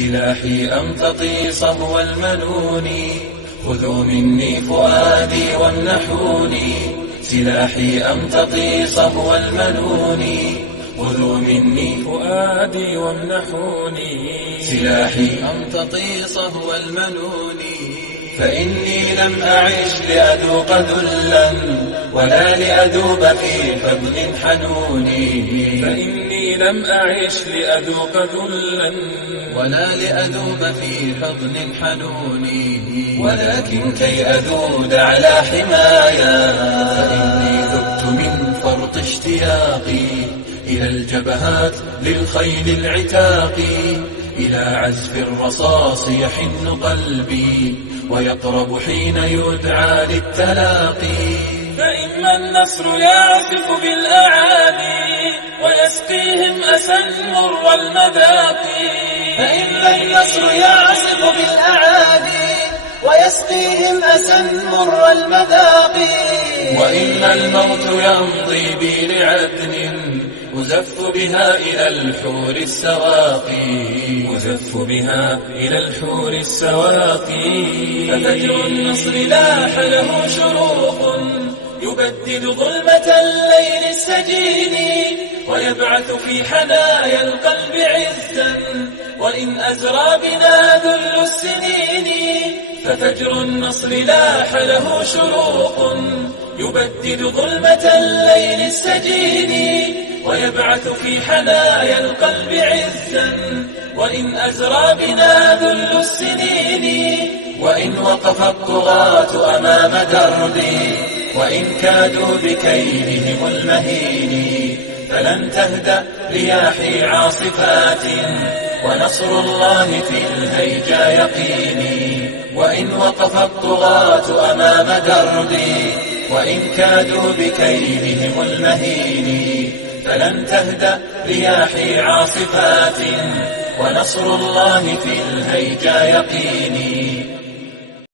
سلاحي أمتطي صهو المنون، خذوا مني فؤادي وامنحوني. سلاحي أمتطي صهو المنون، خذوا مني فؤادي وامنحوني. سلاحي أمتطي صهو المنون، فإني لم أعش لأذوق ذلا ولا لأذوب في حضن حنون. فإني لم أعش لأذوق ذلا ولا لأذوب في حضن حنون، ولكن كي أذود على حمايا، فإني ذبت من فرط اشتياقي إلى الجبهات للخيل العتاق. إلى عزف الرصاص يحن قلبي ويقرب حين يدعى للتلاقي. فإما النصر يعزف بالأعادي ويسقيهم أسى مر المذاق. فإما النصر يعزف بالأعادي ويسقيهم أسى مر المذاق. وإما الموت يمضي بي لعدن أزف بها إلى الحور السواقي. أزف بها إلى الحور السواقي. ففجر النصر لاح له شروق يبدد ظلمة الليل السجين، ويبعث في حنايا القلب عزا وإن أزرى بنا ذل السنين. ففجر النصر لاح له شروق يبدد ظلمة الليل السجين، ويبعث في حنايا القلب عزا وإن أزرى بنا ذل السنين. وإن وقف الطغاة أمام دربي وإن كادوا بكيدهم المهين، فلن تهدأ رياحي عاصفات ونصر الله في الهيجا يقيني. وإن وقف الطغاة أمام دربي وإن كادوا بكيدهم المهين، فلن تهدأ رياحي عاصفات ونصر الله في الهيجا يقيني.